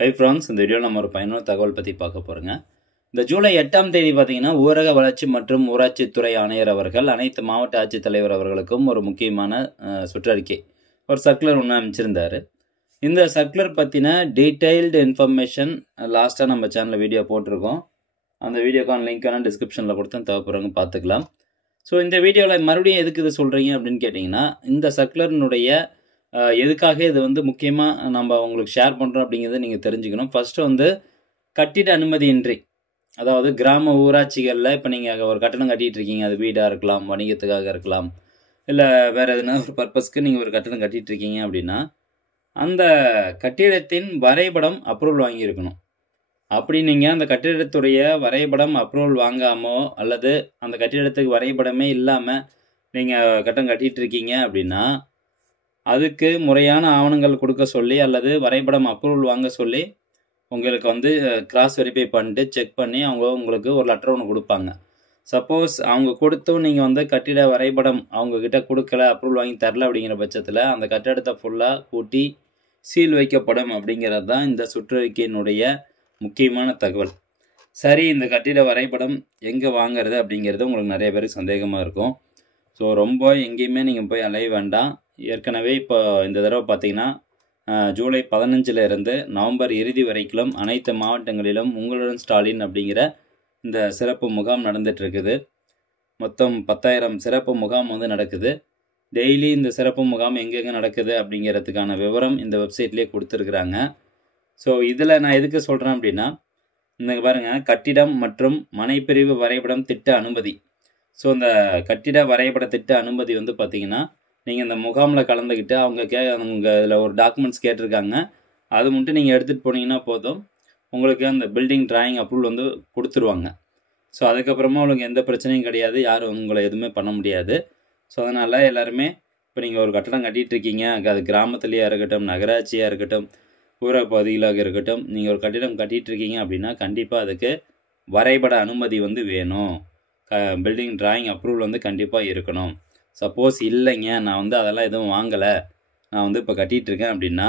Hi friends, இந்த வீடியோவில் நம்ம ஒரு பயனுள்ள தகவல் பற்றி பார்க்க போகிறோங்க. இந்த ஜூலை 8ஆம் தேதி பார்த்தீங்கன்னா, ஊரக வளர்ச்சி மற்றும் ஊராட்சித்துறை ஆணையர் அவர்கள் அனைத்து மாவட்ட ஆட்சித்தலைவர் அவர்களுக்கும் ஒரு முக்கியமான சுற்றறிக்கை, ஒரு சர்க்குலர் ஒன்று அமைச்சிருந்தார். இந்த சர்க்குலர் பற்றின டீட்டெயில்டு இன்ஃபர்மேஷன் லாஸ்ட்டாக நம்ம சேனலில் வீடியோ போட்டிருக்கோம். அந்த வீடியோக்கான லிங்க்கான டிஸ்கிரிப்ஷனில் கொடுத்தா தேவைப்படுறவங்க பார்த்துக்கலாம். ஸோ இந்த வீடியோவில் மறுபடியும் எதுக்கு இது சொல்கிறீங்க அப்படின்னு கேட்டிங்கன்னா, இந்த சர்க்குலரினுடைய எதுக்காக இது வந்து முக்கியமாக நம்ம உங்களுக்கு ஷேர் பண்ணுறோம் அப்படிங்கிறத நீங்கள் தெரிஞ்சுக்கணும். ஃபஸ்ட்டு கட்டிட அனுமதியின்றி, அதாவது கிராம ஊராட்சிகளில் இப்போ நீங்கள் ஒரு கட்டணம் கட்டிகிட்டு இருக்கீங்க, அது வீடாக இருக்கலாம், வணிகத்துக்காக இருக்கலாம், இல்லை வேறு எதுனா ஒரு பர்பஸ்க்கு நீங்கள் ஒரு கட்டணம் கட்டிகிட்டு இருக்கீங்க அப்படின்னா, அந்த கட்டிடத்தின் வரைபடம் அப்ரூவல் வாங்கியிருக்கணும். அப்படி நீங்கள் அந்த கட்டிடத்துடைய வரைபடம் அப்ரூவல் வாங்காமோ அல்லது அந்த கட்டிடத்துக்கு வரைபடமே இல்லாமல் நீங்கள் கட்டணம் கட்டிகிட்டு இருக்கீங்க அப்படின்னா, அதுக்கு முறையான ஆவணங்கள் கொடுக்க சொல்லி அல்லது வரைபடம் அப்ரூவல் வாங்க சொல்லி உங்களுக்கு கிராஸ் வெரிஃபை பண்ணிட்டு செக் பண்ணி அவங்க உங்களுக்கு ஒரு லெட்டர் ஒன்று கொடுப்பாங்க. சப்போஸ் அவங்க கொடுத்தும் நீங்கள் கட்டிட வரைபடம் அவங்கக்கிட்ட கொடுக்கல, அப்ரூவல் வாங்கி தரல அப்படிங்கிற பட்சத்தில் அந்த கட்டிடத்தை ஃபுல்லாக கூட்டி சீல் வைக்கப்படும் அப்படிங்கிறது தான் இந்த சுற்றறிக்கையினுடைய முக்கியமான தகவல். சரி, இந்த கட்டிட வரைபடம் எங்கே வாங்கிறது அப்படிங்கிறது உங்களுக்கு நிறைய பேருக்கு சந்தேகமாக இருக்கும். ஸோ ரொம்ப எங்கேயுமே நீங்கள் போய் அலைய வேண்டாம். ஏற்கனவே இப்போ இந்த தடவை பார்த்தீங்கன்னா, ஜூலை 15 நவம்பர் இறுதி வரைக்கும் அனைத்து மாவட்டங்களிலும் உங்களுடன் ஸ்டாலின் அப்படிங்கிற இந்த சிறப்பு முகாம் நடந்துகிட்ருக்குது. மொத்தம் 10,000 சிறப்பு முகாம் நடக்குது. டெய்லி இந்த சிறப்பு முகாம் எங்கெங்கே நடக்குது அப்படிங்கிறதுக்கான விவரம் இந்த வெப்சைட்லேயே கொடுத்துருக்குறாங்க. ஸோ இதில் நான் எதுக்கு சொல்கிறேன் அப்படின்னா, இந்த பாருங்கள், கட்டிடம் மற்றும் மனைப்பிரிவு வரைபடம் திட்ட அனுமதி. ஸோ இந்த கட்டிட வரைபட திட்ட அனுமதி பார்த்தீங்கன்னா, நீங்கள் இந்த முகாமில் கலந்துக்கிட்டு அவங்க இதில் ஒரு டாக்குமெண்ட்ஸ் கேட்டிருக்காங்க. அது மட்டும் நீங்கள் எடுத்துகிட்டு போனீங்கன்னா போதும், உங்களுக்கு அந்த பில்டிங் டிராயிங் அப்ரூவல் கொடுத்துருவாங்க. ஸோ அதுக்கப்புறமா உங்களுக்கு எந்த பிரச்சனையும் கிடையாது, யாரும் உங்களை எதுவுமே பண்ண முடியாது. ஸோ அதனால் எல்லாருமே இப்போ நீங்கள் ஒரு கட்டடம் கட்டிகிட்டு இருக்கீங்க, அது கிராமத்துலேயே இருக்கட்டும், நகராட்சியாக இருக்கட்டும், ஊரக பகுதிகளாக இருக்கட்டும், நீங்கள் ஒரு கட்டிடம் கட்டிகிட்டு இருக்கீங்க அப்படின்னா கண்டிப்பாக அதுக்கு வரைபட அனுமதி வேணும். பில்டிங் டிராயிங் அப்ரூவல் கண்டிப்பாக இருக்கணும். சப்போஸ் இல்லைங்க, நான் அதெல்லாம் எதுவும் வாங்கலை, நான் இப்போ கட்டிகிட்டு இருக்கேன் அப்படின்னா,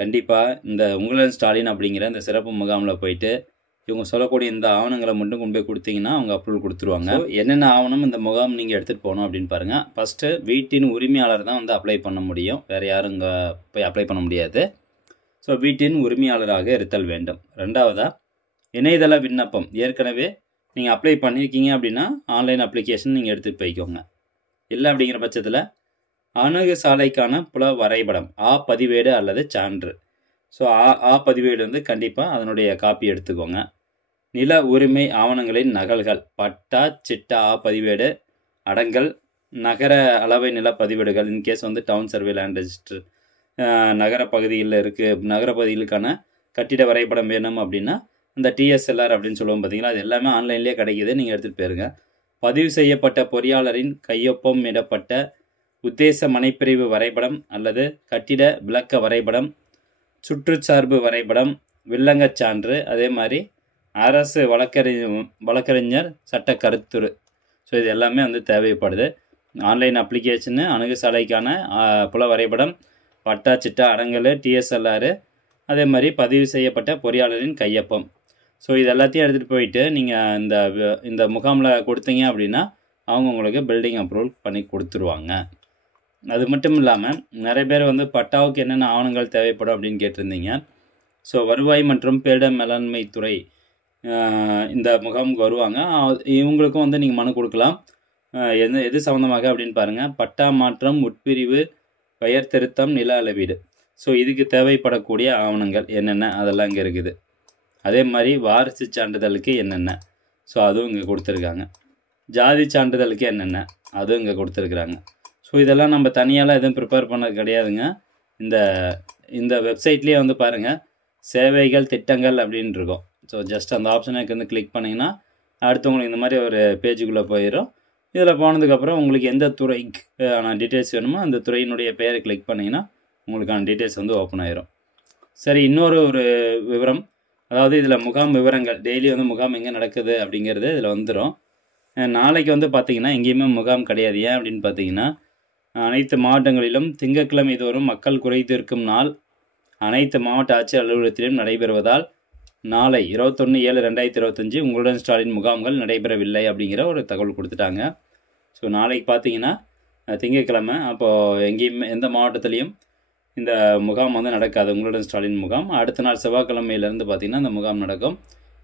கண்டிப்பாக இந்த உங்களுடன் ஸ்டாலின் அப்படிங்கிற இந்த சிறப்பு முகாமில் போயிட்டு இவங்க சொல்லக்கூடிய இந்த ஆவணங்களை மட்டும் கொண்டு போய் கொடுத்தீங்கன்னா அவங்க அப்ரூவல் கொடுத்துருவாங்க. என்னென்ன ஆவணம் இந்த முகாம் நீங்கள் எடுத்துகிட்டு போகணும் அப்படின்னு பாருங்கள். ஃபஸ்ட்டு வீட்டின் உரிமையாளர் தான் அப்ளை பண்ண முடியும், வேறு யாரும் இங்கே போய் அப்ளை பண்ண முடியாது. ஸோ வீட்டின் உரிமையாளராக இருத்தல் வேண்டும். ரெண்டாவதாக இணையதள விண்ணப்பம். ஏற்கனவே நீங்கள் அப்ளை பண்ணியிருக்கீங்க அப்படின்னா ஆன்லைன் அப்ளிகேஷன் நீங்கள் எடுத்துகிட்டு போய்க்கோங்க. இல்லை அப்படிங்கிற பட்சத்தில் அணுகு சாலைக்கான புல வரைபடம், பதிவேடு அல்லது சான்று. ஸோ பதிவேடு கண்டிப்பாக அதனுடைய காப்பி எடுத்துக்கோங்க. நில உரிமை ஆவணங்களின் நகல்கள், பட்டா, சிட்டா, பதிவேடு, அடங்கல், நகர அளவை நில பதிவேடுகள், in case down survey land register நகர பகுதியில் இருக்குது, நகர பகுதிகளுக்கான கட்டிட வரைபடம் வேணும் அப்படின்னா இந்த TSLR அப்படின்னு சொல்லுவோம் பார்த்தீங்களா, அது எல்லாமே ஆன்லைன்லேயே கிடைக்கிது, நீங்கள் எடுத்துகிட்டு போயிருங்க. பதிவு செய்யப்பட்ட பொறியாளரின் கையொப்பம் இடப்பட்ட உத்தேச மனைப்பிரிவு வரைபடம் அல்லது கட்டிட விளக்க வரைபடம், சுற்றுச்சார்பு வரைபடம், வில்லங்கச் சான்று, அதே மாதிரி அரசு வழக்கறிஞர் சட்ட கருத்துரு. ஸோ இது எல்லாமே தேவைப்படுது. ஆன்லைன் அப்ளிகேஷனு, அணுகுசாலைக்கான புல வரைபடம், பட்டா, சிட்டா, அடங்கல், TSLR, அதே மாதிரி பதிவு செய்யப்பட்ட பொறியாளரின் கையொப்பம். ஸோ இது எல்லாத்தையும் எடுத்துகிட்டு போயிட்டு நீங்கள் இந்த முகாமில் கொடுத்தீங்க அப்படின்னா அவங்க உங்களுக்கு பில்டிங் அப்ரூவல் பண்ணி கொடுத்துருவாங்க. அது மட்டும் இல்லாமல் நிறைய பேர் பட்டாவுக்கு என்னென்ன ஆவணங்கள் தேவைப்படும் அப்படின்னு கேட்டிருந்தீங்க. ஸோ வருவாய் மற்றும் பேரிடர் மேலாண்மை துறை இந்த முகாமுக்கு வருவாங்க. இவங்களுக்கும் நீங்கள் மனு கொடுக்கலாம். எது சம்மந்தமாக அப்படின்னு பாருங்கள். பட்டா மாற்றம், உட்பிரிவு, பெயர் திருத்தம், நில அளவீடு. ஸோ இதுக்கு தேவைப்படக்கூடிய ஆவணங்கள் என்னென்ன அதெல்லாம் இங்கே இருக்குது. அதே மாதிரி வாரிசு சான்றிதழுக்கு என்னென்ன, ஸோ அதுவும் இங்கே கொடுத்துருக்காங்க. ஜாதி சான்றிதழுக்கு என்னென்ன, அதுவும் இங்கே கொடுத்துருக்குறாங்க. ஸோ இதெல்லாம் நம்ம தனியாலாம் எதுவும் ப்ரிப்பேர் பண்ணது கிடையாதுங்க. இந்த வெப்சைட்லேயே பாருங்கள், சேவைகள் திட்டங்கள் அப்படின்னு இருக்கும். ஸோ ஜஸ்ட் அந்த ஆப்ஷனுக்கு கிளிக் பண்ணிங்கன்னா அடுத்து உங்களுக்கு இந்த மாதிரி ஒரு பேஜுக்குள்ளே போயிடும். இதில் போனதுக்கப்புறம் உங்களுக்கு எந்த துறைக்கு டீட்டெயில்ஸ் வேணுமோ அந்த துறையினுடைய பெயரை கிளிக் பண்ணிங்கன்னா உங்களுக்கான டீட்டெயில்ஸ் ஓப்பன் ஆயிரும். சரி, இன்னொரு விவரம், அதாவது இதில் முகாம் விவரங்கள், டெய்லி முகாம் எங்கே நடக்குது அப்படிங்கிறது இதில் வந்துடும். நாளைக்கு பார்த்தீங்கன்னா எங்கேயுமே முகாம் கிடையாது. ஏன் அப்படின்னு பார்த்தீங்கன்னா, அனைத்து மாவட்டங்களிலும் திங்கட்கிழமை தோறும் மக்கள் குறை தீர்க்கும் நாள் அனைத்து மாவட்ட ஆட்சியர் அலுவலகத்திலும் நடைபெறுவதால் நாளை 21/7/2025 உங்களுடன் ஸ்டாலின் முகாம்கள் நடைபெறவில்லை அப்படிங்கிற ஒரு தகவல் கொடுத்துட்டாங்க. ஸோ நாளைக்கு பார்த்தீங்கன்னா திங்கட்கிழமை, அப்போது எங்கேயுமே எந்த மாவட்டத்துலேயும் இந்த முகாம் வந்து நடக்காது, உங்களுடன் ஸ்டாலின் முகாம். அடுத்த நாள் செவ்வாய்க்கிழமையிலேருந்து பார்த்தீங்கன்னா இந்த முகாம் நடக்கும்.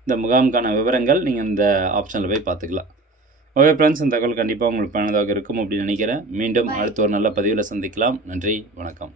இந்த முகாமுக்கான விவரங்கள் நீங்கள் இந்த ஆப்ஷனில் போய் பார்த்துக்கலாம். ஓகே ஃப்ரெண்ட்ஸ், இந்த தகவல் கண்டிப்பாக உங்களுக்கு பயனுள்ளதாக இருக்கும் அப்படின்னு நினைக்கிறேன். மீண்டும் அடுத்த ஒரு நல்ல பதிவில் சந்திக்கலாம். நன்றி, வணக்கம்.